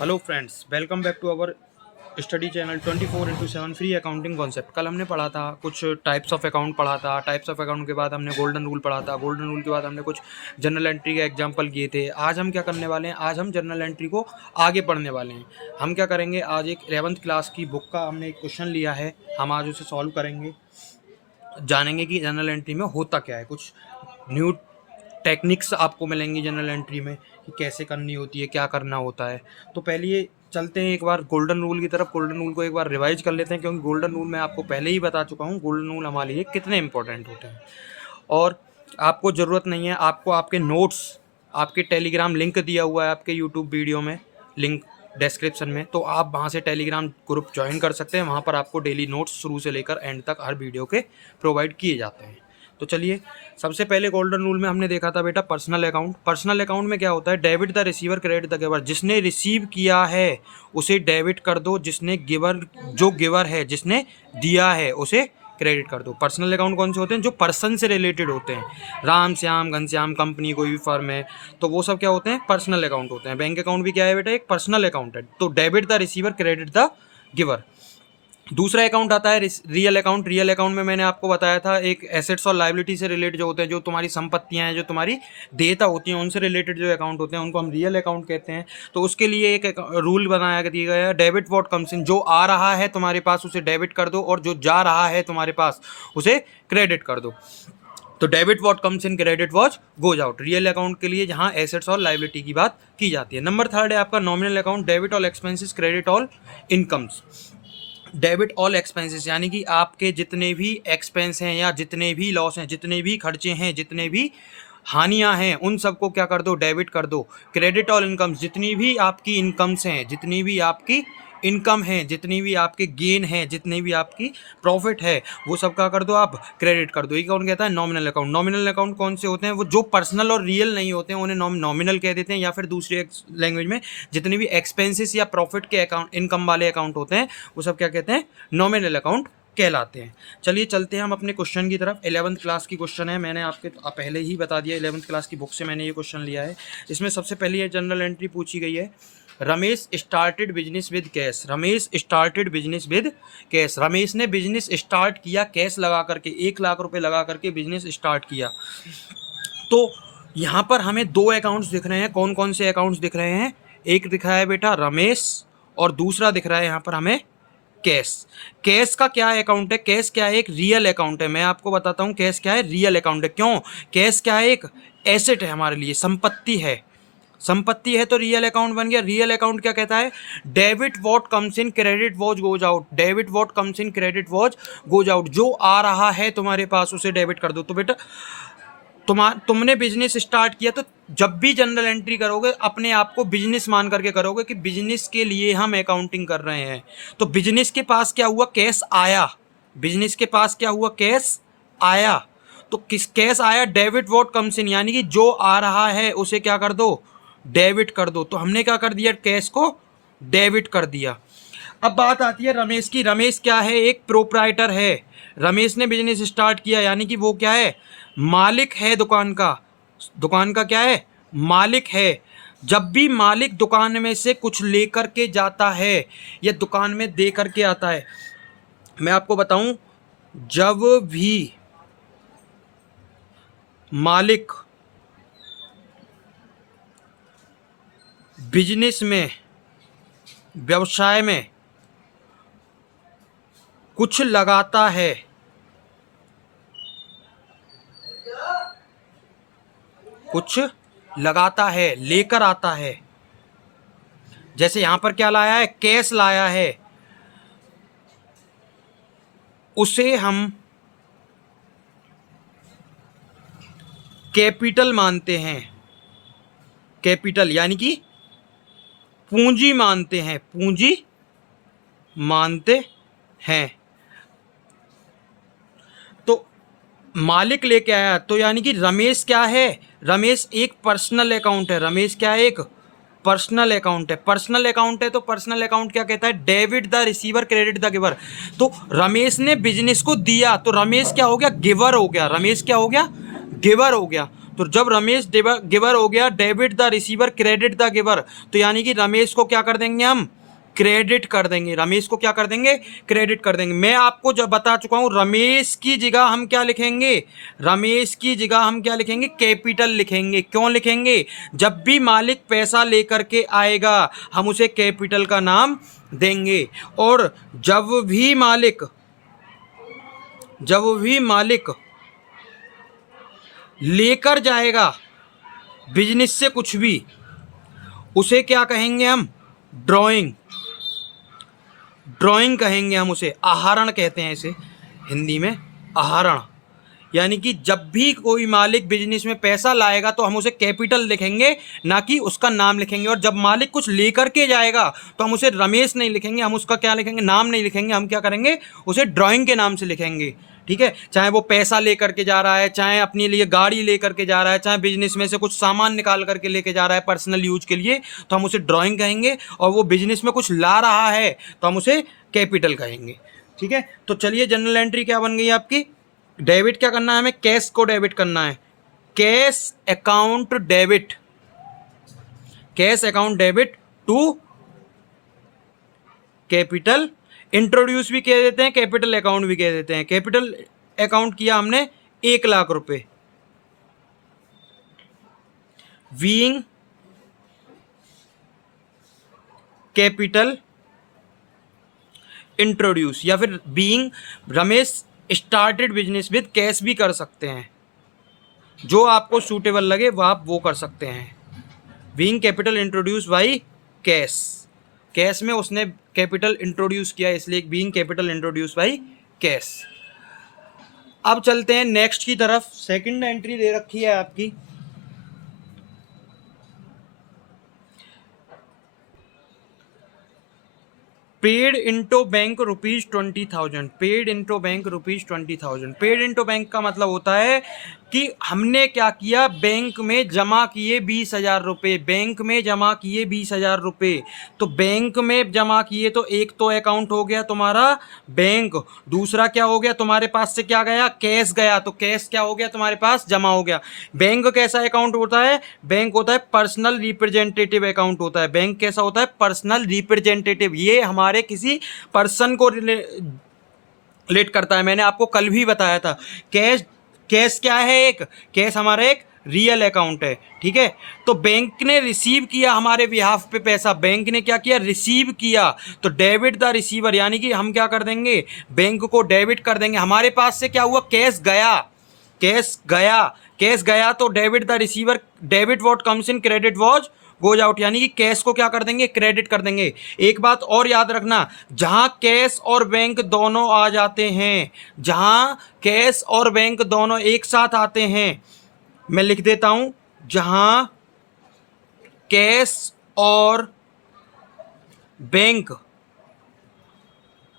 Hello friends, welcome back to our study channel 24/7 free accounting concept. कल हमने पढ़ा था कुछ टाइप्स ऑफ अकाउंट पढ़ा था। टाइप्स ऑफ अकाउंट के बाद हमने गोल्डन रूल पढ़ा था। गोल्डन रूल के बाद हमने कुछ जनरल एंट्री के एग्जांपल किए थे। आज हम क्या करने वाले हैं? आज हम जनरल एंट्री को आगे पढ़ने वाले हैं। हम क्या करेंगे, आज एक 11th क्लास की बुक का हमने एक क्वेश्चन लिया है, हम आज उसे सॉल्व करेंगे, जानेंगे कि जनरल एंट्री में होता क्या है। कुछ न्यू टेक्निक्स आपको मिलेंगी जनरल एंट्री में कि कैसे करनी होती है, क्या करना होता है। तो पहले चलते हैं एक बार गोल्डन रूल की तरफ। गोल्डन रूल को एक बार रिवाइज कर लेते हैं, क्योंकि गोल्डन रूल मैं आपको पहले ही बता चुका हूँ गोल्डन रूल हमारे लिए कितने इंपॉर्टेंट होते हैं। और आपको ज़रूरत नहीं है, आपको आपके नोट्स, आपके टेलीग्राम लिंक दिया हुआ है आपके यूट्यूब वीडियो में, लिंक डिस्क्रिप्शन में, तो आप वहाँ से टेलीग्राम ग्रुप ज्वाइन कर सकते हैं। वहाँ पर आपको डेली नोट्स शुरू से लेकर एंड तक हर वीडियो के प्रोवाइड किए जाते हैं। तो चलिए, सबसे पहले गोल्डन रूल में हमने देखा था बेटा पर्सनल अकाउंट। पर्सनल अकाउंट में क्या होता है? Debit the receiver, credit the giver. जिसने रिसीव किया है उसे डेबिट कर दो, जिसने गिवर, जो गिवर है जिसने दिया है उसे क्रेडिट कर दो। पर्सनल अकाउंट कौन से होते हैं? जो पर्सन से रिलेटेड होते हैं। राम श्याम घनश्याम कंपनी, कोई भी फर्म है तो वो सब क्या होते हैं? पर्सनल अकाउंट होते हैं। बैंक अकाउंट भी क्या है बेटा? एक पर्सनल अकाउंट है। तो debit the receiver, credit the giver. दूसरा अकाउंट आता है रियल अकाउंट। रियल अकाउंट में मैंने आपको बताया था एक एसेट्स और लायबिलिटी से रिलेटेड जो होते हैं, जो तुम्हारी संपत्तियां हैं, जो तुम्हारी देयता होती हैं, उनसे रिलेटेड जो अकाउंट होते हैं उनको हम रियल अकाउंट कहते हैं। तो उसके लिए एक रूल बनाया दिया गया है, डेबिट व्हाट कम्स इन। जो आ रहा है तुम्हारे पास उसे डेबिट कर दो, और जो जा रहा है तुम्हारे पास उसे क्रेडिट कर दो। तो debit what comes in, credit what goes out. Real account के लिए जहां एसेट्स और लायबिलिटी की बात की जाती है। नंबर थर्ड है आपका nominal account. Debit all expenses, credit all incomes. Debit all expenses यानी कि आपके जितने भी एक्सपेंस हैं या जितने भी लॉस हैं, जितने भी खर्चे हैं, जितने भी हानियां हैं, उन सबको क्या कर दो? डेबिट कर दो। क्रेडिट ऑल इनकम्स, जितनी भी आपकी इनकम्स हैं, जितनी भी आपकी इनकम है, जितनी भी आपके गेन है, जितनी भी आपकी प्रॉफिट है, वो सब क्या कर दो? आप क्रेडिट कर दो। ये कौन कहता है? Nominal account. नॉमिनल अकाउंट कौन से होते हैं? वो जो पर्सनल और रियल नहीं होते हैं उन्हें नॉमिनल कह देते हैं, या फिर दूसरी लैंग्वेज में जितने भी एक्सपेंसेस या प्रॉफिट के अकाउंट, इनकम वाले अकाउंट होते हैं, वो सब क्या कहते हैं? नॉमिनल अकाउंट कहलाते हैं। चलिए चलते हैं हम अपने क्वेश्चन की तरफ। 11th क्लास की क्वेश्चन है, मैंने आपके पहले ही बता दिया। 11th क्लास की बुक से मैंने ये क्वेश्चन लिया है। इसमें सबसे पहले ये जनरल एंट्री पूछी गई है, Ramesh started business with cash. Ramesh started business with cash. Ramesh ने बिजनेस स्टार्ट किया कैश लगा करके, 1 लाख रुपए लगा करके बिजनेस स्टार्ट किया। तो यहाँ पर हमें दो अकाउंट्स दिख रहे हैं। कौन कौन से अकाउंट्स दिख रहे हैं? एक दिख रहा है बेटा रमेश, और दूसरा दिख रहा है यहाँ पर हमें कैश। कैश का क्या अकाउंट है? कैश क्या है? एक रियल अकाउंट है। मैं आपको बताता हूँ कैश क्या है। रियल अकाउंट है। क्यों? कैश क्या है? एक एसेट है, हमारे लिए संपत्ति है। संपत्ति है तो रियल अकाउंट बन गया। रियल अकाउंट क्या कहता है? Debit what comes in, credit what goes out. Debit what comes in, credit what goes out. जो आ रहा है तुम्हारे पास उसे डेबिट कर दो। तो बेटा तुमने बिजनेस स्टार्ट किया, तो जब भी जनरल एंट्री करोगे अपने आप को बिजनेस मान करके करोगे कि बिजनेस के लिए हम अकाउंटिंग कर रहे हैं। तो बिजनेस के पास क्या हुआ? कैश आया। बिजनेस के पास क्या हुआ? कैश आया। तो किस कैश आया? डेबिट व्हाट कम्स इन, यानी कि जो आ रहा है उसे क्या कर दो? डेबिट कर दो। तो हमने क्या कर दिया? कैश को डेबिट कर दिया। अब बात आती है रमेश की। रमेश क्या है? एक प्रोप्राइटर है। रमेश ने बिजनेस स्टार्ट किया, यानी कि वो क्या है? मालिक है दुकान का। दुकान का क्या है? मालिक है। जब भी मालिक दुकान में से कुछ लेकर के जाता है या दुकान में दे करके आता है, मैं आपको बताऊं, जब भी मालिक बिजनेस में, व्यवसाय में कुछ लगाता है, कुछ लगाता है, लेकर आता है, जैसे यहां पर क्या लाया है? कैश लाया है, उसे हम कैपिटल मानते हैं। कैपिटल यानी कि पूंजी मानते हैं, पूंजी मानते हैं। तो मालिक लेके आया, तो यानी कि रमेश क्या है? रमेश एक पर्सनल अकाउंट है। रमेश क्या है? एक पर्सनल अकाउंट है। पर्सनल अकाउंट है तो पर्सनल अकाउंट क्या कहता है? Debit the receiver, credit the giver. तो रमेश ने बिजनेस को दिया, तो रमेश क्या हो गया? गिवर हो गया। रमेश क्या हो गया? गिवर हो गया। तो जब रमेश गिवर हो गया, debit the receiver credit the giver, तो यानी कि रमेश को क्या कर देंगे हम, क्रेडिट कर देंगे। रमेश को क्या कर देंगे, क्रेडिट कर देंगे। मैं आपको जब बता चुका हूं, रमेश की जगह हम क्या लिखेंगे, रमेश की जगह हम क्या लिखेंगे, कैपिटल लिखेंगे। क्यों लिखेंगे, जब भी मालिक पैसा लेकर के आएगा हम उसे कैपिटल का नाम देंगे। और जब भी मालिक लेकर जाएगा बिजनेस से कुछ भी, उसे क्या कहेंगे हम, ड्राइंग कहेंगे हम उसे, आहरण कहते हैं इसे हिंदी में, आहरण। यानी कि जब भी कोई मालिक बिजनेस में पैसा लाएगा तो हम उसे कैपिटल लिखेंगे, ना कि उसका नाम लिखेंगे। और जब मालिक कुछ लेकर के जाएगा तो हम उसे रमेश नहीं लिखेंगे, हम उसका क्या लिखेंगे, नाम नहीं लिखेंगे, हम क्या करेंगे, उसे ड्राइंग के नाम से लिखेंगे। ठीक है, चाहे वो पैसा लेकर के जा रहा है, चाहे अपने लिए गाड़ी लेकर के जा रहा है, चाहे बिजनेस में से कुछ सामान निकाल करके लेके जा रहा है पर्सनल यूज के लिए, तो हम उसे ड्राइंग कहेंगे। और वो बिजनेस में कुछ ला रहा है तो हम उसे कैपिटल कहेंगे। ठीक है, तो चलिए जनरल एंट्री क्या बन गई आपकी, डेबिट क्या करना है हमें, कैश को डेबिट करना है, cash account debit, cash account debit to capital, introduce भी कह देते हैं, कैपिटल अकाउंट भी कह देते हैं। कैपिटल अकाउंट किया हमने 1,00,000 रुपए, बीइंग कैपिटल इंट्रोड्यूस, या फिर being Ramesh started business with cash भी कर सकते हैं, जो आपको सूटेबल लगे वो आप वो कर सकते हैं। Being capital introduce by cash, cash में उसने कैपिटल इंट्रोड्यूस किया इसलिए being capital introduce by cash. अब चलते हैं नेक्स्ट की तरफ। सेकंड एंट्री दे रखी है आपकी, paid into bank ₹20,000, paid into bank ₹20,000। Paid into bank का मतलब होता है कि हमने क्या किया, बैंक में जमा किए 20,000 रुपये, बैंक में जमा किए 20,000 रुपये। तो बैंक में जमा किए तो एक तो अकाउंट हो गया तुम्हारा बैंक, दूसरा क्या हो गया, तुम्हारे पास से क्या गया, कैश गया, तो कैश क्या हो गया, तुम्हारे पास जमा हो गया। बैंक कैसा अकाउंट होता है, बैंक होता है पर्सनल रिप्रेजेंटेटिव अकाउंट होता है। बैंक कैसा होता है, पर्सनल रिप्रेजेंटेटिव, ये हमारे किसी पर्सन को रिलेट करता है। मैंने आपको कल भी बताया था, कैश क्या है, एक कैश हमारा एक रियल अकाउंट है। ठीक है, तो बैंक ने रिसीव किया हमारे बिहाफ पे पैसा, बैंक ने क्या किया, रिसीव किया, तो डेबिट द रिसीवर, यानी कि हम क्या कर देंगे, बैंक को डेबिट कर देंगे। हमारे पास से क्या हुआ, कैश गया, कैश गया तो debit the receiver, debit what comes in, credit was goes out, यानी कि कैश को क्या कर देंगे, क्रेडिट कर देंगे। एक बात और याद रखना, जहां कैश और बैंक दोनों आ जाते हैं, जहां कैश और बैंक दोनों एक साथ आते हैं, मैं लिख देता हूं, जहां कैश और बैंक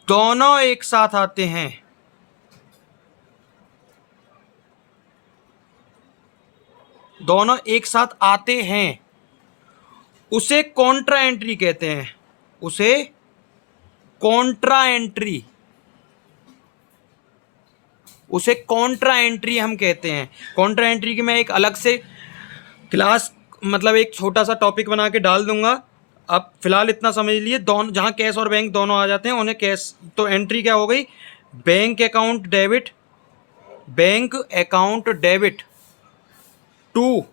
दोनों एक साथ आते हैं, दोनों एक साथ आते हैं, उसे कॉन्ट्रा एंट्री कहते हैं, उसे कॉन्ट्रा एंट्री, उसे कॉन्ट्रा एंट्री हम कहते हैं। कॉन्ट्रा एंट्री की मैं एक अलग से क्लास, मतलब एक छोटा सा टॉपिक बना के डाल दूंगा। अब फिलहाल इतना समझ लिए, दोनों जहां कैश और बैंक दोनों आ जाते हैं उन्हें कैश, तो एंट्री क्या हो गई, bank account debit, bank account debit to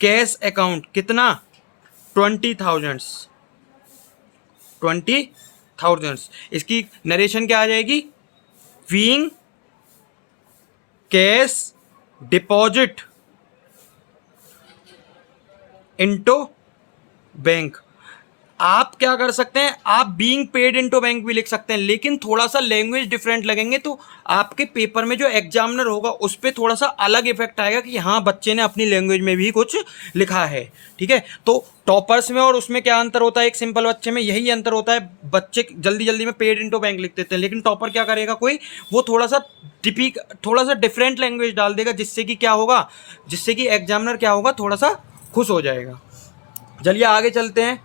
cash account, कितना, 20,000। इसकी नरेशन क्या आ जाएगी, being cash deposit into bank. आप क्या कर सकते हैं, आप बीइंग पेड इनटू बैंक भी लिख सकते हैं, लेकिन थोड़ा सा लैंग्वेज डिफरेंट लगेंगे, तो आपके पेपर में जो एग्जामिनर होगा उस पर थोड़ा सा अलग इफेक्ट आएगा कि हाँ बच्चे ने अपनी लैंग्वेज में भी कुछ लिखा है। ठीक है, तो टॉपर्स में और उसमें क्या अंतर होता है, एक सिंपल बच्चे में यही अंतर होता है, बच्चे जल्दी जल्दी में पेड इनटू बैंक लिख देते हैं, लेकिन टॉपर क्या करेगा कोई, वो थोड़ा सा डिफरेंट लैंग्वेज डाल देगा, जिससे कि क्या होगा, जिससे कि एग्जामिनर क्या होगा, थोड़ा सा खुश हो जाएगा। चलिए आगे चलते हैं।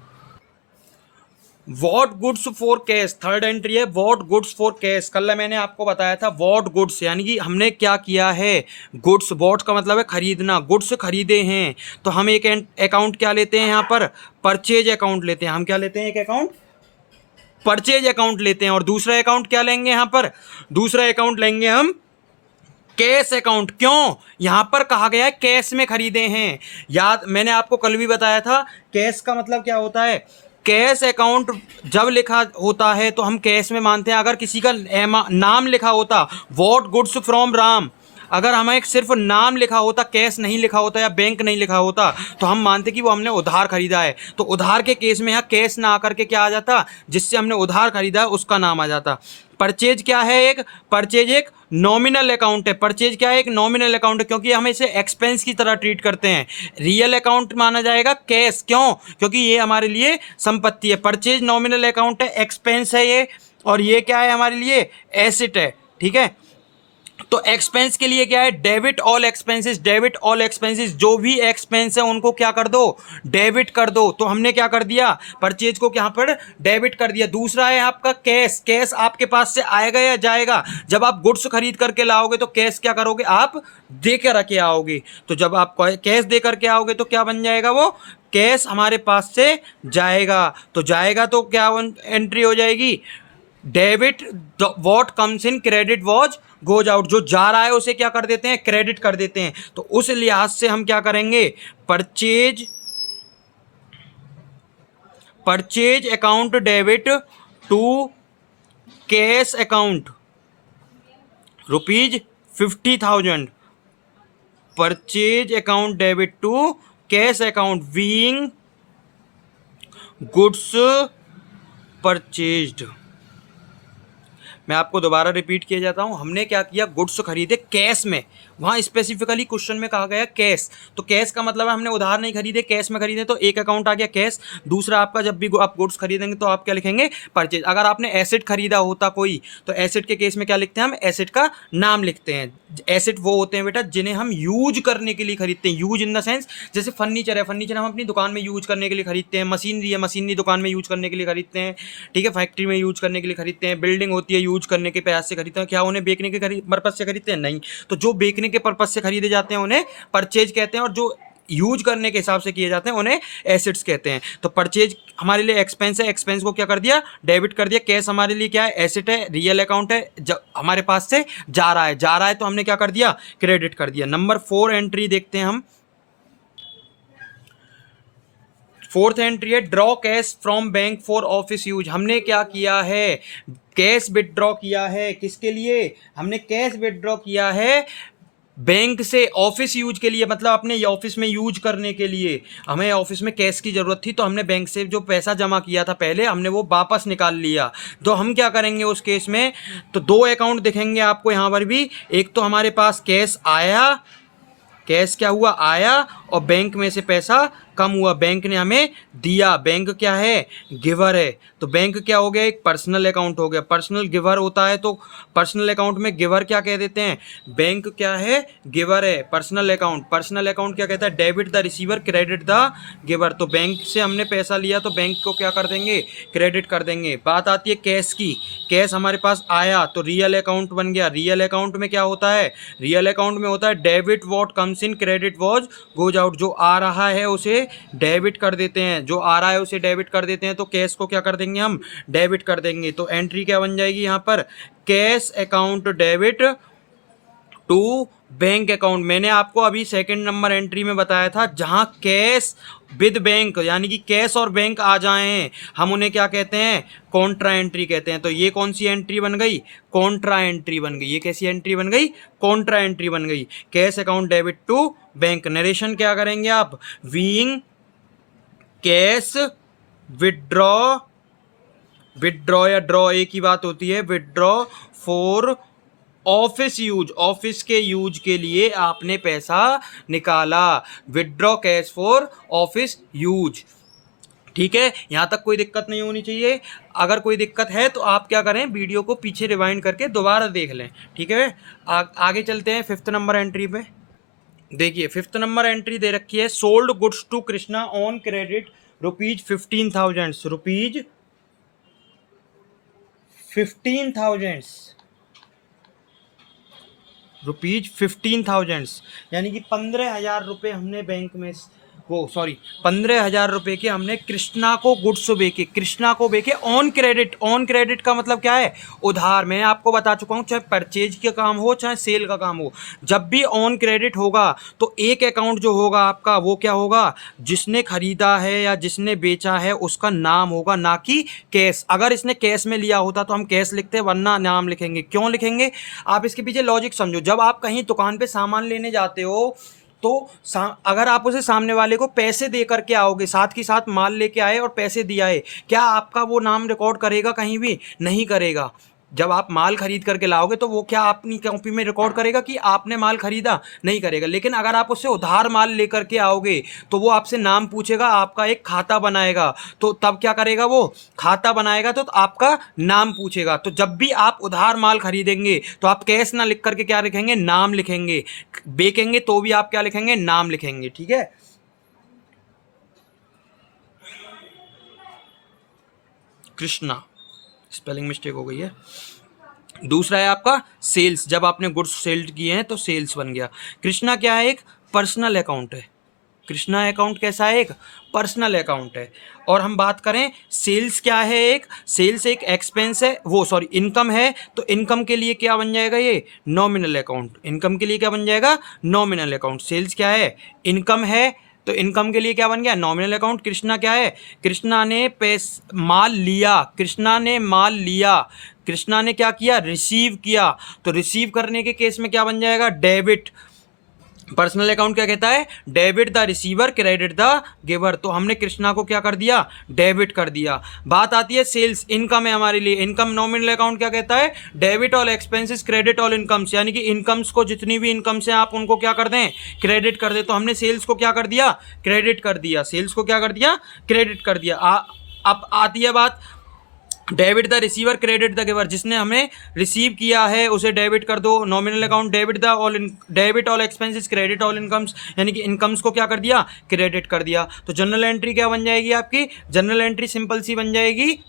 What goods for cash, third entry है वॉट गुड्स फॉर कैश। कल मैंने आपको बताया था वॉट गुड्स यानी कि हमने क्या किया है, गुड्स, वॉट का मतलब है खरीदना, गुड्स खरीदे हैं। तो हम एक अकाउंट क्या लेते हैं यहाँ पर, परचेज अकाउंट लेते हैं। हम क्या लेते हैं, एक अकाउंट परचेज अकाउंट लेते हैं। और दूसरा अकाउंट क्या लेंगे यहाँ पर, दूसरा अकाउंट लेंगे हम कैश अकाउंट। क्यों, यहां पर कहा गया है कैश में खरीदे हैं। याद, मैंने आपको कल भी बताया था कैश का मतलब क्या होता है। कैश अकाउंट जब लिखा होता है तो हम कैश में मानते हैं। अगर किसी का नाम लिखा होता, वॉट गुड्स फ्रॉम राम, अगर हमें एक सिर्फ नाम लिखा होता, कैश नहीं लिखा होता या बैंक नहीं लिखा होता, तो हम मानते कि वो हमने उधार खरीदा है। तो उधार के केस में यहाँ कैश ना आकर के क्या आ जाता, जिससे हमने उधार खरीदा है उसका नाम आ जाता। परचेज क्या है, एक परचेज एक नॉमिनल अकाउंट है। परचेज क्या है, एक नॉमिनल अकाउंट है, क्योंकि हम इसे एक्सपेंस की तरह ट्रीट करते हैं। रियल अकाउंट माना जाएगा कैश, क्यों, क्योंकि ये हमारे लिए संपत्ति है। परचेज नॉमिनल अकाउंट है, एक्सपेंस है ये, और ये क्या है हमारे लिए, एसेट है। ठीक है, तो एक्सपेंस के लिए क्या है, debit all expenses. Debit all expenses, जो भी एक्सपेंस है उनको क्या कर दो, डेबिट कर दो। तो हमने क्या कर दिया, परचेज को यहाँ पर डेबिट कर दिया। दूसरा है आपका कैश। कैश आपके पास से आएगा या जाएगा, जब आप गुड्स खरीद करके लाओगे तो कैश क्या करोगे, आप दे के रखे आओगे। तो जब आप कैश दे करके आओगे तो क्या बन जाएगा, वो कैश हमारे पास से जाएगा। तो जाएगा तो क्या एंट्री हो जाएगी, debit what comes in, credit was goes out. जो जा रहा है उसे क्या कर देते हैं, क्रेडिट कर देते हैं। तो उस लिहाज से हम क्या करेंगे, purchase, purchase account debit to cash account ₹50,000। Purchase account debit to cash account being goods purchased. मैं आपको दोबारा रिपीट किया जाता हूँ, हमने क्या किया, गुड्स खरीदे कैश में। वहाँ स्पेसिफिकली क्वेश्चन में कहा गया कैश, तो कैश का मतलब है हमने उधार नहीं खरीदे, कैश में खरीदे। तो एक अकाउंट आ गया कैश। दूसरा आपका, जब भी आप गुड्स खरीदेंगे तो आप क्या लिखेंगे, परचेज। अगर आपने एसेट खरीदा होता कोई, तो एसेट के केस में क्या लिखते हैं, हम एसेट का नाम लिखते हैं। एसेट वो होते हैं बेटा जिन्हें हम यूज करने के लिए खरीदते हैं। यूज इन द सेंस, जैसे फर्नीचर है, फर्नीचर हम अपनी दुकान में यूज करने के लिए खरीदते हैं। मशीनरी है, मशीनरी दुकान में यूज करने के लिए खरीदते हैं। ठीक है, फैक्ट्री में यूज करने के लिए खरीदते हैं। बिल्डिंग होती है, यूज करने के प्रयास से खरीदते हैं। क्या उन्हें बेचने के पर्पज से खरीदते हैं, नहीं। तो जो बेचने के पर्पज से खरीदे जाते हैं उन्हें परचेज कहते हैं, और जो यूज करने के हिसाब से किए जाते हैं उन्हें एसेट्स कहते हैं। तो परचेज हमारे लिए एक्सपेंस है, एक्सपेंस को क्या कर दिया, डेबिट कर दिया। कैश हमारे लिए क्या है, एसेट है, रियल अकाउंट है, जब हमारे पास से जा रहा है, जा रहा है तो हमने क्या कर दिया, क्रेडिट कर दिया। नंबर 4 एंट्री देखते हैं हम। फोर्थ एंट्री है draw cash from bank for office use. हमने क्या किया है, कैश विदड्रॉ किया है। किसके लिए, हमने कैश विदड्रॉ किया है बैंक से ऑफिस यूज के लिए, मतलब अपने ऑफिस में यूज करने के लिए। हमें ऑफिस में कैश की ज़रूरत थी, तो हमने बैंक से जो पैसा जमा किया था पहले, हमने वो वापस निकाल लिया। तो हम क्या करेंगे उस केस में, तो दो अकाउंट दिखेंगे आपको यहाँ पर भी। एक तो हमारे पास कैश आया, कैश क्या हुआ, आया, और बैंक में से पैसा कम हुआ, बैंक ने हमें दिया। बैंक क्या है, गिवर है। तो बैंक क्या हो गया, एक पर्सनल अकाउंट हो गया। पर्सनल गिवर होता है, तो पर्सनल अकाउंट में गिवर क्या कह देते हैं, बैंक क्या है, गिवर है। पर्सनल अकाउंट, पर्सनल अकाउंट क्या कहता है, debit the receiver credit the giver. तो बैंक से हमने पैसा लिया तो बैंक को क्या कर देंगे, क्रेडिट कर देंगे। बात आती है कैश की। कैश हमारे पास आया तो रियल अकाउंट बन गया। रियल अकाउंट में क्या होता है, रियल अकाउंट में होता है debit what comes in, credit was goes out. जो आ रहा है उसे डेबिट कर देते हैं, जो आ रहा है उसे डेबिट कर देते हैं। तो कैश को क्या कर देंगे, हम डेबिट कर देंगे। तो एंट्री क्या बन जाएगी यहाँ पर, cash account debit to bank account. मैंने आपको अभी सेकंड नंबर एंट्री में बताया था, जहां कैश विद बैंक यानी कि कैश और बैंक आ जाएं, हम उन्हें क्या कहते हैं, कॉन्ट्रा एंट्री कहते हैं। तो ये कौन सी एंट्री बन गई, कॉन्ट्रा एंट्री बन गई। ये कैसी एंट्री बन गई, कॉन्ट्रा एंट्री बन गई। Cash account debit to bank. Narration क्या करेंगे आप, बीइंग कैश विदड्रॉ, विदड्रॉ या ड्रॉ एक ही बात होती है, withdraw for office use, office के यूज के लिए आपने पैसा निकाला। Withdraw cash for office use. ठीक है, यहां तक कोई दिक्कत नहीं होनी चाहिए। अगर कोई दिक्कत है तो आप क्या करें, वीडियो को पीछे रिवाइंड करके दोबारा देख लें। ठीक है, आगे चलते हैं फिफ्थ नंबर एंट्री पे। देखिए फिफ्थ नंबर एंट्री दे रखी है, sold goods to Krishna on credit ₹15,000, 15,000 rupees 15,000, यानी कि 15,000 रुपये हमने बैंक में, वो सॉरी 15,000 रुपये के हमने कृष्णा को गुड्स बेचे, कृष्णा को बेचे ऑन क्रेडिट। ऑन क्रेडिट का मतलब क्या है? उधार। मैं आपको बता चुका हूँ, चाहे परचेज का काम हो चाहे सेल का काम हो, जब भी ऑन क्रेडिट होगा तो एक अकाउंट जो होगा आपका वो क्या होगा? जिसने खरीदा है या जिसने बेचा है उसका नाम होगा, ना कि कैश। अगर इसने कैश में लिया होता तो हम कैश लिखते, वरना नाम लिखेंगे। क्यों लिखेंगे? आप इसके पीछे लॉजिक समझो। जब आप कहीं दुकान पे सामान लेने जाते हो तो अगर आप उसे सामने वाले को पैसे दे करके आओगे, साथ ही साथ माल लेके आए और पैसे दिया है, क्या आपका वो नाम रिकॉर्ड करेगा? कहीं भी नहीं करेगा। जब आप माल खरीद करके लाओगे तो वो क्या अपनी कॉपी में रिकॉर्ड करेगा कि आपने माल खरीदा? नहीं करेगा। लेकिन अगर आप उससे उधार माल लेकर के आओगे तो वो आपसे नाम पूछेगा, आपका एक खाता बनाएगा। तो तब क्या करेगा? वो खाता बनाएगा तो आपका नाम पूछेगा। तो जब भी आप उधार माल खरीदेंगे तो आप कैश ना लिख करके क्या लिखेंगे? नाम लिखेंगे। बेचेंगे तो भी आप क्या लिखेंगे? नाम लिखेंगे। ठीक है। कृष्णा, स्पेलिंग मिस्टेक हो गई है। दूसरा है आपका सेल्स। जब आपने गुड्स सेल किए हैं तो सेल्स बन गया। कृष्णा क्या है? एक पर्सनल अकाउंट है। कृष्णा अकाउंट कैसा है? एक पर्सनल अकाउंट है। और हम बात करें सेल्स क्या है? एक सेल्स एक एक्सपेंस है, वो सॉरी इनकम है। तो इनकम के लिए क्या बन जाएगा? ये नॉमिनल अकाउंट। इनकम के लिए क्या बन जाएगा? Nominal account. सेल्स क्या है? इनकम है, तो इनकम के लिए क्या बन गया? Nominal account. कृष्णा क्या है? कृष्णा ने माल लिया, कृष्णा ने माल लिया, कृष्णा ने क्या किया? रिसीव किया। तो रिसीव करने के केस में क्या बन जाएगा? डेबिट। पर्सनल अकाउंट क्या कहता है? Debit the receiver, credit the giver. तो हमने कृष्णा को क्या कर दिया? डेबिट कर दिया। बात आती है सेल्स, इनकम है हमारे लिए। इनकम नॉमिनल अकाउंट क्या कहता है? Debit all expenses, credit all incomes, यानी कि इनकम्स को, जितनी भी इनकम्स हैं आप उनको क्या कर दें? क्रेडिट कर दें। तो हमने सेल्स को क्या कर दिया? क्रेडिट कर दिया। सेल्स को क्या कर दिया? क्रेडिट कर दिया। अब आती है बात debit the receiver, credit the giver. जिसने हमें रिसीव किया है उसे डेबिट कर दो। Nominal account debit the all, debit all expenses, credit all incomes, यानी कि इनकम्स को क्या कर दिया? क्रेडिट कर दिया। तो जनरल एंट्री क्या बन जाएगी आपकी? जनरल एंट्री सिंपल सी बन जाएगी।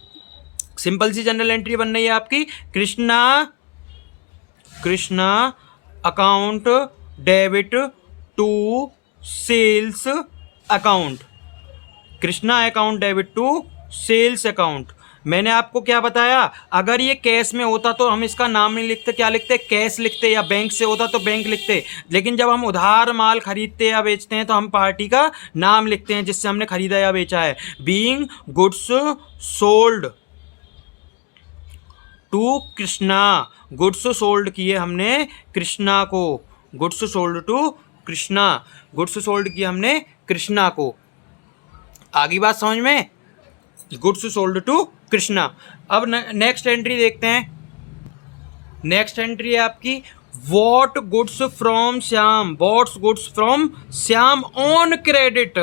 सिंपल सी जनरल एंट्री बन रही है आपकी, Krishna account debit to sales account. Krishna account debit to sales account. मैंने आपको क्या बताया? अगर ये कैश में होता तो हम इसका नाम नहीं लिखते, क्या लिखते? कैश लिखते। या बैंक से होता तो बैंक लिखते। लेकिन जब हम उधार माल खरीदते या बेचते हैं तो हम पार्टी का नाम लिखते हैं जिससे हमने खरीदा या बेचा है। Being goods sold to Krishna, goods sold किए हमने कृष्णा को, goods sold to Krishna, goods sold किए हमने कृष्णा को। आगे बात समझ में? Goods sold to Krishna. अब नेक्स्ट एंट्री देखते हैं। नेक्स्ट एंट्री है आपकी वॉट गुड्स फ्रॉम श्याम, वॉट्स goods from Shyam on credit.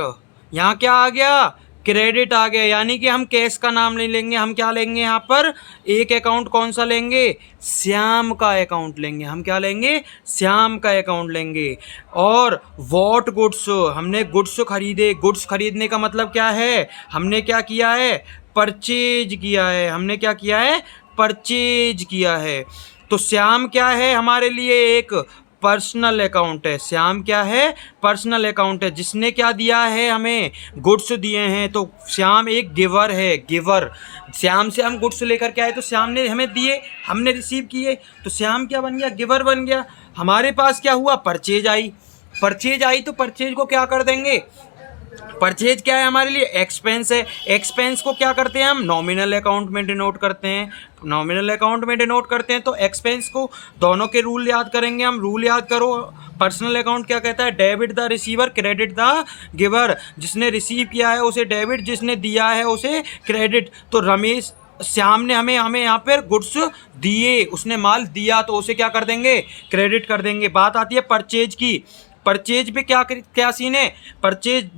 यहाँ क्या आ गया? क्रेडिट आ गया। यानी कि हम कैश का नाम नहीं लेंगे, हम क्या लेंगे? यहाँ पर एक अकाउंट कौन सा लेंगे? श्याम का अकाउंट लेंगे। हम क्या लेंगे? श्याम का अकाउंट लेंगे। और वॉट गुड्स, हमने गुड्स खरीदे। गुड्स खरीदने का मतलब क्या है? हमने क्या किया है? परचेज किया है। हमने क्या किया है? परचेज किया है। तो श्याम क्या है हमारे लिए? एक पर्सनल अकाउंट है। श्याम क्या है? पर्सनल अकाउंट है। जिसने क्या दिया है? हमें गुड्स दिए हैं। तो श्याम एक गिवर है, गिवर। श्याम से हम गुड्स लेकर के आए तो श्याम ने हमें दिए, हमने रिसीव किए, तो श्याम क्या बन गया? गिवर बन गया। हमारे पास क्या हुआ? परचेज आई। परचेज आई तो परचेज को क्या कर देंगे? परचेज क्या है हमारे लिए? एक्सपेंस है। एक्सपेंस को क्या करते हैं हम? नॉमिनल अकाउंट में डिनोट करते हैं। नॉमिनल अकाउंट में डिनोट करते हैं तो एक्सपेंस को, दोनों के रूल याद करेंगे हम। रूल याद करो। पर्सनल अकाउंट क्या कहता है? Debit the receiver, credit the giver. जिसने रिसीव किया है उसे डेबिट, जिसने दिया है उसे क्रेडिट। तो रमेश, श्याम ने हमें यहाँ पर गुड्स दिए, उसने माल दिया, तो उसे क्या कर देंगे? क्रेडिट कर देंगे। बात आती है परचेज की। परचेज पे क्या सीन है? परचेज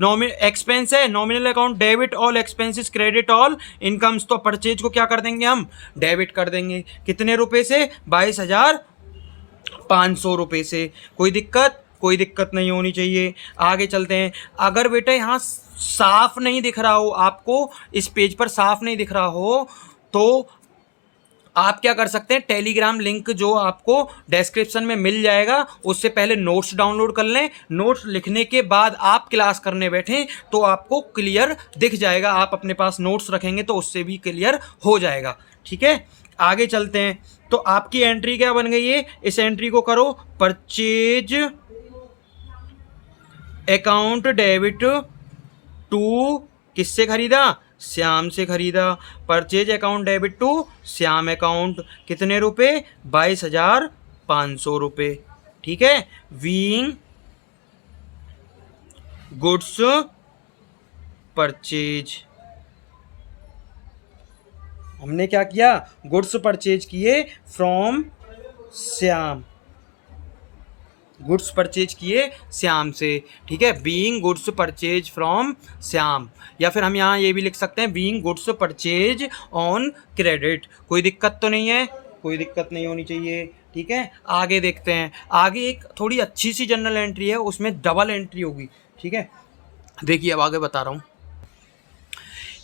एक्सपेंस है। Nominal account debit all expenses, credit all incomes. तो परचेज को क्या कर देंगे हम? डेबिट कर देंगे। कितने रुपए से? 22,500 रुपये से। कोई दिक्कत? कोई दिक्कत नहीं होनी चाहिए। आगे चलते हैं। अगर बेटा यहाँ साफ नहीं दिख रहा हो आपको, इस पेज पर साफ नहीं दिख रहा हो, तो आप क्या कर सकते हैं, टेलीग्राम लिंक जो आपको डिस्क्रिप्शन में मिल जाएगा, उससे पहले नोट्स डाउनलोड कर लें। नोट्स लिखने के बाद आप क्लास करने बैठें तो आपको क्लियर दिख जाएगा। आप अपने पास नोट्स रखेंगे तो उससे भी क्लियर हो जाएगा। ठीक है, आगे चलते हैं। तो आपकी एंट्री क्या बन गई है, इस एंट्री को करो, परचेज अकाउंट डेबिट टू, किससे खरीदा, श्याम से खरीदा। Purchase account debit to Shyam account, कितने रुपए, 22,500 रुपये। ठीक है, वीइंग गुड्स परचेज, हमने क्या किया, गुड्स परचेज किए फ्रॉम श्याम, गुड्स परचेज किए श्याम से। ठीक है, being goods purchase from Shyam, या फिर हम यहाँ ये भी लिख सकते हैं being goods purchase on credit. कोई दिक्कत तो नहीं है, कोई दिक्कत नहीं होनी चाहिए। ठीक है, आगे देखते हैं। आगे एक थोड़ी अच्छी सी जनरल एंट्री है, उसमें डबल एंट्री होगी। ठीक है, देखिए अब आगे बता रहा हूँ।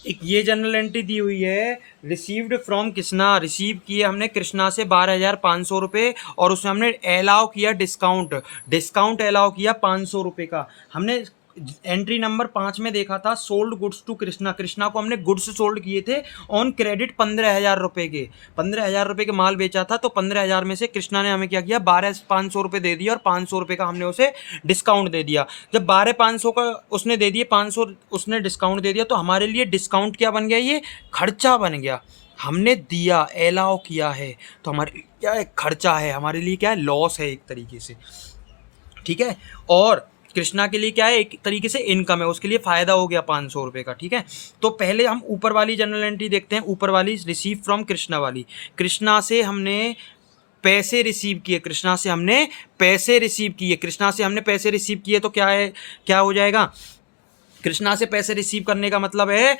एक ये जनरल एंट्री दी हुई है, रिसीव्ड फ्रॉम कृष्णा, रिसीव किए हमने कृष्णा से 12,500 रुपये, और उसमें हमने अलाउ किया डिस्काउंट, डिस्काउंट अलाउ किया 500 रुपये का। हमने एंट्री नंबर 5 में देखा था, sold goods to Krishna, Krishna को हमने गुड्स सोल्ड किए थे ऑन क्रेडिट 15,000 रुपये के, 15,000 रुपये के माल बेचा था। तो 15,000 में से कृष्णा ने हमें क्या किया, 12,500 रुपये दे दिया और 500 रुपये का हमने उसे डिस्काउंट दे दिया। जब 12,500 का उसने दे दिए, 500 उसने डिस्काउंट दे दिया, तो हमारे लिए डिस्काउंट क्या बन गया, ये खर्चा बन गया। हमने दिया, अलाउ किया है, तो हमारे क्या है, खर्चा है, हमारे लिए क्या है, लॉस है एक तरीके से। ठीक है, और कृष्णा के लिए क्या है, एक तरीके से इनकम है, उसके लिए फ़ायदा हो गया 500 रुपये का। ठीक है, तो पहले हम ऊपर वाली जनरल एंट्री देखते हैं, ऊपर वाली रिसीव फ्रॉम कृष्णा वाली। कृष्णा से हमने पैसे रिसीव किए, कृष्णा से हमने पैसे रिसीव किए, कृष्णा से हमने पैसे रिसीव किए, तो क्या है, क्या हो जाएगा, कृष्णा से पैसे रिसीव करने का मतलब है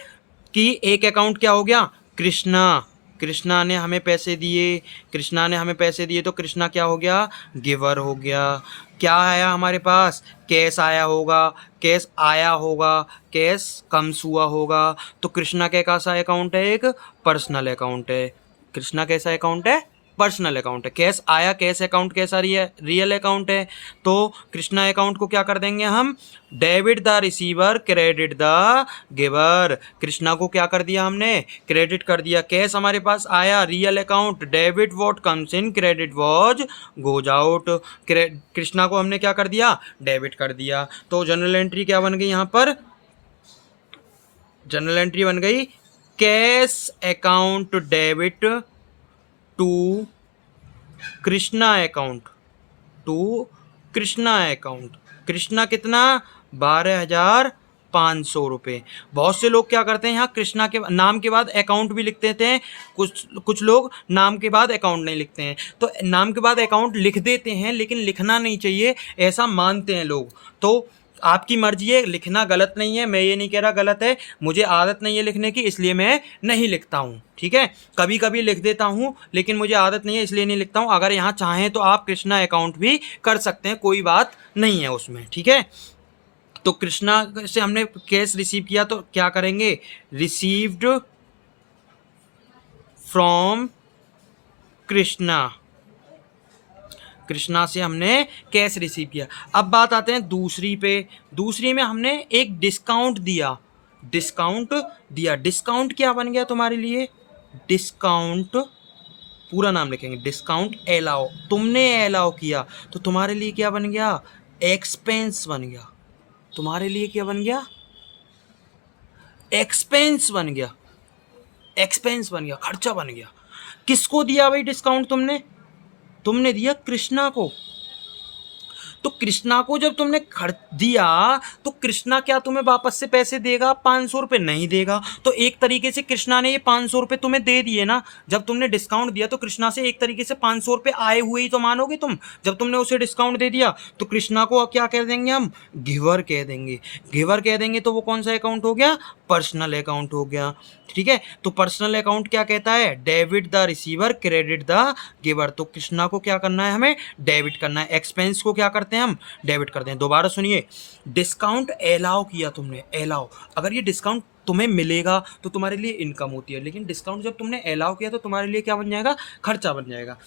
कि एक अकाउंट क्या हो गया, कृष्णा, कृष्णा ने हमें पैसे दिए, कृष्णा ने हमें पैसे दिए, तो कृष्णा क्या हो गया, गिवर हो गया। क्या आया हमारे पास, कैश आया होगा, कैश आया होगा, कैश कम्स हुआ होगा। तो कृष्णा का कैसा अकाउंट है, एक पर्सनल अकाउंट है। कृष्णा कैसा अकाउंट है, पर्सनल अकाउंट है। कैश आया, कैश अकाउंट कैसा रियल अकाउंट है। तो कृष्णा अकाउंट को क्या कर देंगे हम, debit the receiver credit the giver. Krishna को क्या कर दिया हमने, क्रेडिट कर दिया। कैश हमारे पास आया, real account, debit what comes in, credit what goes out. Krishna को हमने क्या कर दिया, डेबिट कर दिया। तो जनरल एंट्री क्या बन गई यहाँ पर, जनरल एंट्री बन गई cash account debit to Krishna account, to Krishna account. Krishna कितना, 12,500 रुपये। बहुत से लोग क्या करते हैं, यहाँ कृष्णा के नाम के बाद अकाउंट भी लिख देते हैं, कुछ लोग नाम के बाद अकाउंट नहीं लिखते हैं। तो नाम के बाद अकाउंट लिख देते हैं, लेकिन लिखना नहीं चाहिए, ऐसा मानते हैं लोग। तो आपकी मर्जी है, लिखना गलत नहीं है, मैं ये नहीं कह रहा गलत है, मुझे आदत नहीं है लिखने की, इसलिए मैं नहीं लिखता हूँ। ठीक है, कभी कभी लिख देता हूँ, लेकिन मुझे आदत नहीं है इसलिए नहीं लिखता हूँ। अगर यहाँ चाहें तो आप कृष्णा अकाउंट भी कर सकते हैं, कोई बात नहीं है उसमें। ठीक है, तो कृष्णा से हमने कैश रिसीव किया, तो क्या करेंगे, रिसीव्ड फ्रॉम कृष्णा, कृष्णा से हमने कैश रिसीव किया। अब बात आते हैं दूसरी पे, दूसरी में हमने एक डिस्काउंट दिया, डिस्काउंट दिया। डिस्काउंट क्या बन गया तुम्हारे लिए, डिस्काउंट, पूरा नाम लिखेंगे, डिस्काउंट अलाउ, तुमने अलाउ किया, तो तुम्हारे लिए क्या बन गया, एक्सपेंस बन गया। तुम्हारे लिए क्या बन गया, एक्सपेंस बन गया, एक्सपेंस बन गया, खर्चा बन गया। किसको दिया भाई डिस्काउंट, तुमने, तुमने दिया कृष्णा को। तो कृष्णा को जब तुमने खर्च दिया, तो कृष्णा क्या तुम्हें वापस से पैसे देगा, 500 रुपये नहीं देगा। तो एक तरीके से कृष्णा ने ये 500 रुपये तुम्हें दे दिए ना, जब तुमने डिस्काउंट दिया तो कृष्णा से एक तरीके से 500 रुपये आए हुए ही तो मानोगे तुम, जब तुमने उसे डिस्काउंट दे दिया। तो कृष्णा को क्या कह देंगे हम, गिवर कह देंगे, गिवर कह देंगे। तो वो कौन सा अकाउंट हो गया, पर्सनल अकाउंट हो गया। ठीक है, तो पर्सनल अकाउंट क्या कहता है, debit the receiver credit the giver. तो कृष्णा को क्या करना है, हमें डेबिट करना है। एक्सपेंस को क्या करते हैं हम, डेबिट करते हैं। दोबारा सुनिए, डिस्काउंट अलाउ किया तुमने, अलाउ, अगर ये डिस्काउंट तुम्हें मिलेगा तो तुम्हारे लिए इनकम होती है, लेकिन डिस्काउंट जब तुमने अलाउ किया तो तुम्हारे लिए क्या बन जाएगा, खर्चा बन जाएगा।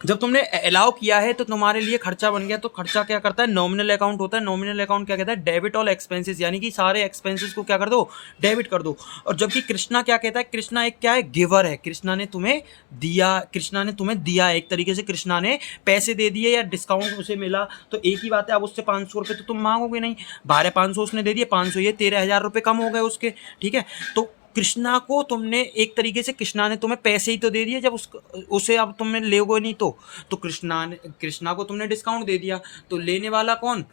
जब तुमने अलाउ किया है तो तुम्हारे लिए खर्चा बन गया, तो खर्चा क्या करता है, नॉमिनल अकाउंट होता है। नॉमिनल अकाउंट क्या कहता है, डेबिट ऑल एक्सपेंसेस, यानी कि सारे एक्सपेंसेस को क्या कर दो, डेबिट कर दो। और जबकि कृष्णा क्या कहता है, कृष्णा एक क्या है, गिवर है। कृष्णा ने तुम्हें दिया एक तरीके से, कृष्णा ने पैसे दे दिए या डिस्काउंट उसे मिला, तो एक ही बात है, अब उससे 500 रुपये तो तुम मांगोगे नहीं, 12,500 उसने दे दिए, 500 ये 13,000 रुपये कम हो गए उसके, ठीक है। तो कृष्णा को तुमने एक तरीके से, कृष्णा ने तुम्हें पैसे ही तो दे दिए, जब उसे अब तुमने लोगे नहीं तो कृष्णा को तुमने डिस्काउंट दे दिया, तो लेने वाला कौन,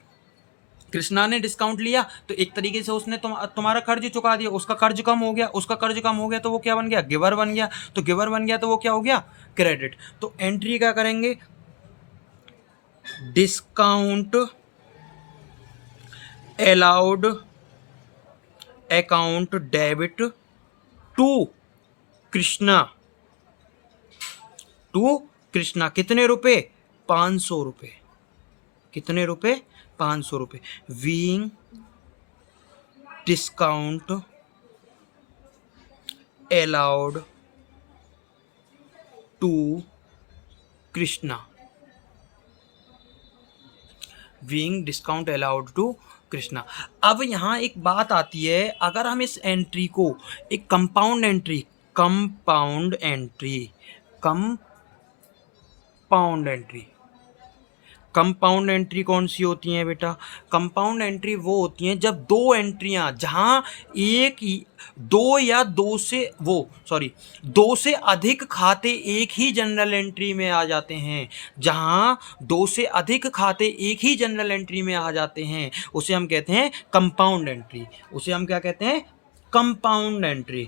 कृष्णा ने डिस्काउंट लिया, तो एक तरीके से उसने तुम्हारा कर्ज चुका दिया, उसका कर्ज कम हो गया, तो वो क्या बन गया, गिवर बन गया। तो गिवर बन गया तो वो क्या हो गया, क्रेडिट। तो एंट्री क्या करेंगे, discount allowed account debit to Krishna, कितने रुपए, 500 रुपये, कितने रुपए, 500 रुपये। Being discount allowed to Krishna, being discount allowed to Krishna. अब यहाँ एक बात आती है, अगर हम इस एंट्री को एक कंपाउंड कंपाउंड एंट्री कौन सी होती हैं बेटा, कंपाउंड एंट्री वो होती हैं जब दो एंट्रियां, जहां दो से अधिक खाते एक ही जनरल एंट्री में आ जाते हैं, उसे हम कहते हैं कंपाउंड एंट्री, उसे हम क्या कहते हैं, compound entry,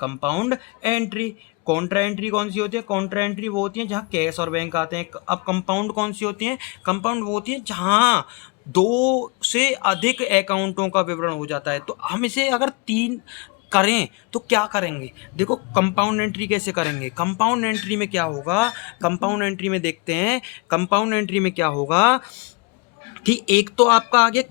compound entry. Contra entry कौन सी होती है, कॉन्ट्रा एंट्री वो होती है जहां कैश और बैंक आते हैं। अब कंपाउंड कौन सी होती है, कंपाउंड वो होती है जहां दो से अधिक अकाउंटों का विवरण हो जाता है। तो हम इसे अगर 3 करें तो क्या करेंगे, देखो कंपाउंड एंट्री कैसे करेंगे। कंपाउंड एंट्री में क्या होगा, कंपाउंड एंट्री में देखते हैं, कंपाउंड एंट्री में क्या होगा कि एक तो आपका आ गया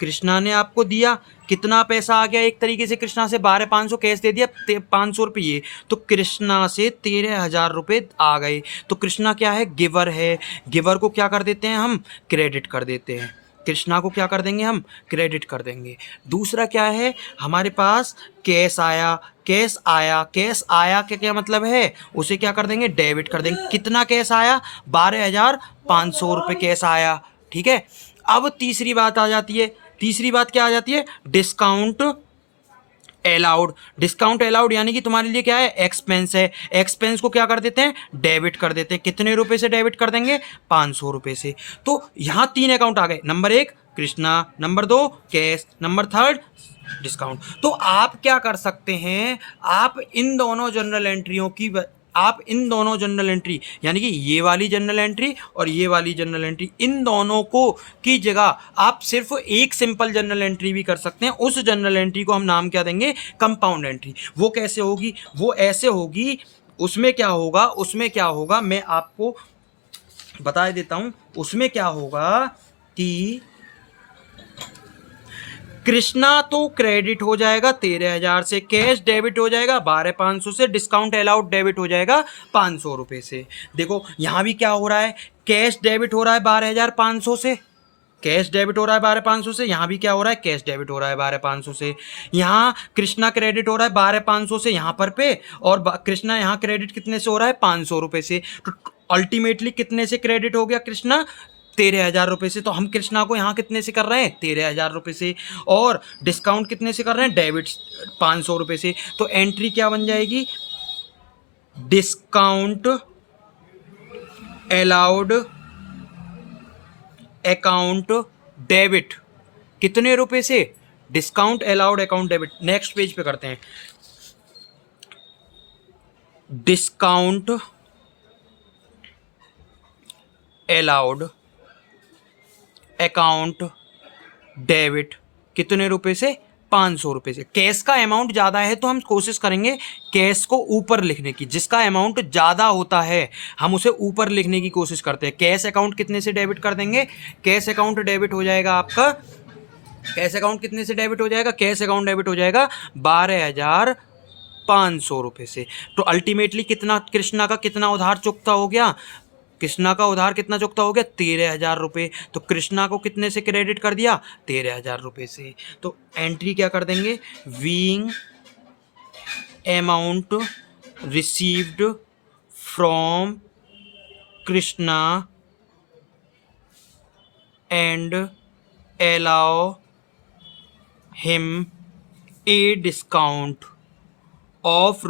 कृष्णा ने आपको दिया, कितना पैसा आ गया, एक तरीके से कृष्णा से 12,500 कैश दे दिया, 500 रुपये, तो कृष्णा से 13,000 रुपये आ गए। तो कृष्णा क्या है, गिवर है, गिवर को क्या कर देते हैं हम, क्रेडिट कर देते हैं, कृष्णा को क्या कर देंगे हम, क्रेडिट कर देंगे। दूसरा क्या है, हमारे पास कैश आया क्या मतलब है, उसे क्या कर देंगे, डेबिट कर देंगे। कितना कैश आया, 12,500 रुपये कैश आया, ठीक है। अब तीसरी बात क्या आ जाती है, डिस्काउंट अलाउड, यानी कि तुम्हारे लिए क्या है, एक्सपेंस है, एक्सपेंस को क्या कर देते हैं, डेबिट कर देते हैं। कितने रुपए से डेबिट कर देंगे, 500 रुपए से। तो यहां 3 अकाउंट आ गए, number 1 Krishna, number 2 cash, number 3 discount. तो आप क्या कर सकते हैं, आप इन दोनों जनरल एंट्री यानी कि ये वाली जनरल एंट्री और ये वाली जनरल एंट्री, इन दोनों को की जगह आप सिर्फ एक सिंपल जनरल एंट्री भी कर सकते हैं। उस जनरल एंट्री को हम नाम क्या देंगे, कंपाउंड एंट्री। वो कैसे होगी, वो ऐसे होगी, उसमें क्या होगा मैं आपको बता देता हूं। उसमें क्या होगा कि कृष्णा तो क्रेडिट हो जाएगा 13,000 से, कैश डेबिट हो जाएगा 12,500 से, डिस्काउंट अलाउड डेबिट हो जाएगा 500 रुपये से। देखो यहाँ भी क्या हो रहा है, कैश डेबिट हो रहा है 12,500 से, यहाँ भी क्या हो रहा है, कैश डेबिट हो रहा है 12,500 से। यहाँ कृष्णा क्रेडिट हो रहा है 12,500 से यहाँ पर पे, और कृष्णा यहाँ क्रेडिट कितने से हो रहा है, 500 रुपये से। तो अल्टीमेटली कितने से क्रेडिट हो गया कृष्णा, 13,000 रुपये से। तो हम कृष्णा को यहाँ कितने से कर रहे हैं, 13,000 रुपये से, और डिस्काउंट कितने से कर रहे हैं, डेबिट 500 रुपये से। तो एंट्री क्या बन जाएगी, डिस्काउंट अलाउड अकाउंट डेबिट, कितने रुपए से, discount allowed account debit. Next page पे करते हैं, डिस्काउंट अलाउड अकाउंट डेबिट, कितने रुपए से, ₹500 से। कैश का अमाउंट ज़्यादा है तो हम कोशिश करेंगे कैश को ऊपर लिखने की। जिसका अमाउंट ज़्यादा होता है हम उसे ऊपर लिखने की कोशिश करते हैं। कैश अकाउंट कितने से डेबिट कर देंगे? कैश अकाउंट डेबिट हो जाएगा आपका, कैश अकाउंट कितने से डेबिट हो जाएगा? कैश अकाउंट डेबिट हो जाएगा ₹12,500 से। तो अल्टीमेटली कितना कृष्णा का कितना उधार चुकता हो गया? कृष्णा का उधार कितना चुकता हो गया? ₹13,000। तो कृष्णा को कितने से क्रेडिट कर दिया? ₹13,000 से। तो एंट्री क्या कर देंगे? Weighing amount received from Krishna and allow him a discount of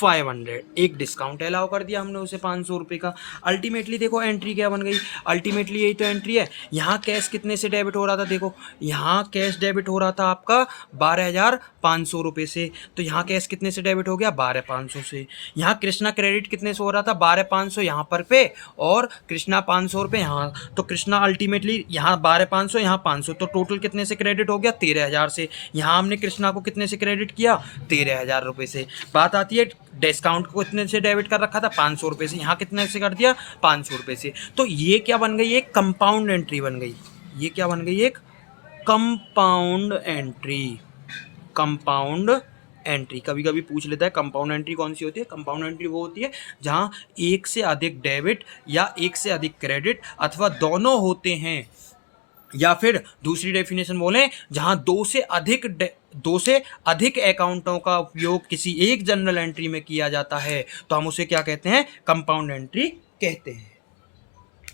₹500। एक डिस्काउंट अलाउ कर दिया हमने उसे ₹500 का। अल्टीमेटली देखो एंट्री क्या बन गई? अल्टीमेटली यही तो एंट्री है। यहाँ कैश कितने से डेबिट हो रहा था? देखो यहाँ कैश डेबिट हो रहा था आपका ₹12,500 से। तो यहाँ कैश कितने से डेबिट हो गया? 12,500 से। यहाँ कृष्णा क्रेडिट कितने से हो रहा था? 12,500 यहाँ पर पे और कृष्णा ₹500 यहाँ। तो कृष्णा अल्टीमेटली यहाँ 12,500 यहाँ 500, तो टोटल कितने से क्रेडिट हो गया? 13,000 से। यहाँ हमने कृष्णा को कितने से क्रेडिट किया? ₹13,000 से। बात आती है डिस्काउंट को कितने से डेबिट कर रखा था? ₹500 से। यहाँ कितने से कर दिया? ₹500 से। तो ये क्या बन गई? एक कंपाउंड एंट्री बन गई। ये क्या बन गई? एक कंपाउंड एंट्री। कंपाउंड एंट्री कभी कभी पूछ लेता है कंपाउंड एंट्री कौन सी होती है? कंपाउंड एंट्री वो होती है जहाँ एक से अधिक डेबिट या एक से अधिक क्रेडिट अथवा दोनों होते हैं, या फिर दूसरी डेफिनेशन बोलें जहां दो से अधिक अकाउंटों का उपयोग किसी एक जनरल एंट्री में किया जाता है, तो हम उसे क्या कहते हैं? कंपाउंड एंट्री कहते हैं।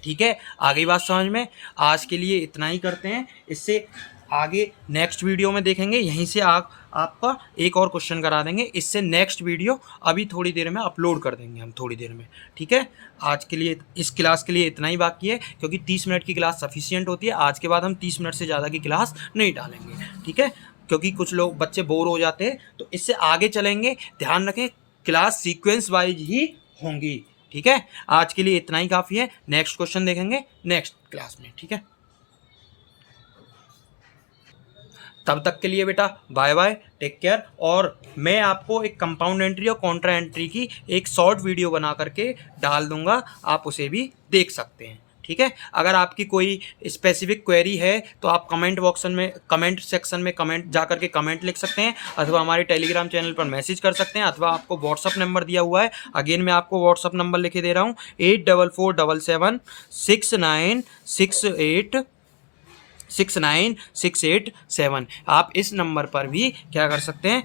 ठीक है, आ गई बात समझ में? आज के लिए इतना ही करते हैं। इससे आगे नेक्स्ट वीडियो में देखेंगे। यहीं से आपका एक और क्वेश्चन करा देंगे। इससे नेक्स्ट वीडियो अभी थोड़ी देर में अपलोड कर देंगे हम, थोड़ी देर में। ठीक है, आज के लिए इस क्लास के लिए इतना ही बाकी है, क्योंकि 30 मिनट की क्लास सफिशिएंट होती है। आज के बाद हम 30 मिनट से ज़्यादा की क्लास नहीं डालेंगे। ठीक है, क्योंकि कुछ लोग बच्चे बोर हो जाते हैं, तो इससे आगे चलेंगे। ध्यान रखें, क्लास सीक्वेंस वाइज ही होंगी। ठीक है, आज के लिए इतना ही काफ़ी है। नेक्स्ट क्वेश्चन देखेंगे नेक्स्ट क्लास में। ठीक है, तब तक के लिए बेटा बाय बाय, टेक केयर। और मैं आपको एक कंपाउंड एंट्री और कॉन्ट्रा एंट्री की एक शॉर्ट वीडियो बना करके डाल दूंगा, आप उसे भी देख सकते हैं। ठीक है, अगर आपकी कोई स्पेसिफिक क्वेरी है तो आप कमेंट सेक्शन में जा करके कमेंट लिख सकते हैं, अथवा हमारे टेलीग्राम चैनल पर मैसेज कर सकते हैं, अथवा आपको व्हाट्सअप नंबर दिया हुआ है। अगेन मैं आपको व्हाट्सअप नंबर लिखे दे रहा हूँ, 8477696867। आप इस नंबर पर भी क्या कर सकते हैं?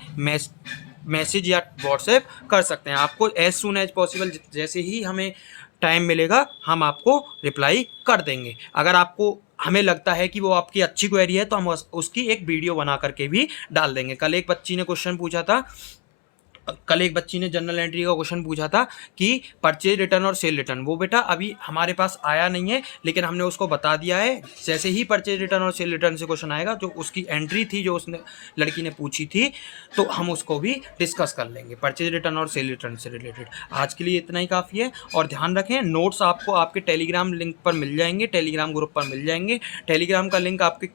मैसेज या व्हाट्सएप कर सकते हैं। आपको एज सून एज पॉसिबल, जैसे ही हमें टाइम मिलेगा हम आपको रिप्लाई कर देंगे। अगर आपको हमें लगता है कि वो आपकी अच्छी क्वेरी है तो हम उसकी एक वीडियो बना करके भी डाल देंगे। कल एक बच्ची ने जनरल एंट्री का क्वेश्चन पूछा था कि परचेज रिटर्न और सेल रिटर्न। वो बेटा अभी हमारे पास आया नहीं है, लेकिन हमने उसको बता दिया है। जैसे ही परचेज रिटर्न और सेल रिटर्न से क्वेश्चन आएगा, जो उसकी एंट्री थी जो उसने लड़की ने पूछी थी, तो हम उसको भी डिस्कस कर लेंगे परचेज रिटर्न और सेल रिटर्न से रिलेटेड। आज के लिए इतना ही काफ़ी है। और ध्यान रखें, नोट्स आपको आपके टेलीग्राम लिंक पर मिल जाएंगे, टेलीग्राम ग्रुप पर मिल जाएंगे। टेलीग्राम का लिंक आपके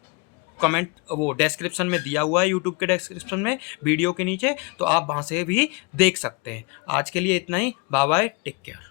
डिस्क्रिप्शन में दिया हुआ है, यूट्यूब के डिस्क्रिप्शन में वीडियो के नीचे, तो आप वहाँ से भी देख सकते हैं। आज के लिए इतना ही, बाय बाय, टेक केयर।